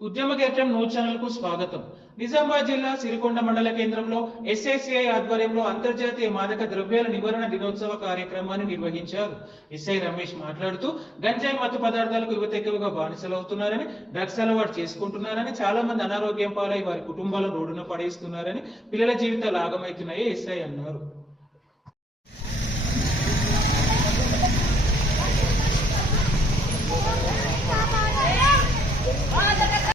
ఉద్యమ కేంద్రం news channel కు స్వాగతం. నిజామాబాద్ జిల్లా సిరికొండ మండల కేంద్రంలో ఎస్ఐసిఐ ఆధ్వర్యంలో అంతర్జాతీయ మాదక ద్రవ్యాల నివారణ దినోత్సవ కార్యక్రమాన్ని నిర్వహించారు. ఎస్ఐ రమేష్ మాట్లాడుతూ గంజాయి మత్తు పదార్థాలకు యువత ఎక్కువగా బానిసలవుతున్నారని, డ్రగ్స్ అలవాటు చేసుకుంటున్నారని, చాలా మంది అనారోగ్యం పాలై వారి కుటుంబాలను రోడ్డున పడేస్తున్నారని, పిల్లల జీవితాలు ఆగమవుతున్నాయి ఎస్ఐ అన్నారు. Oh,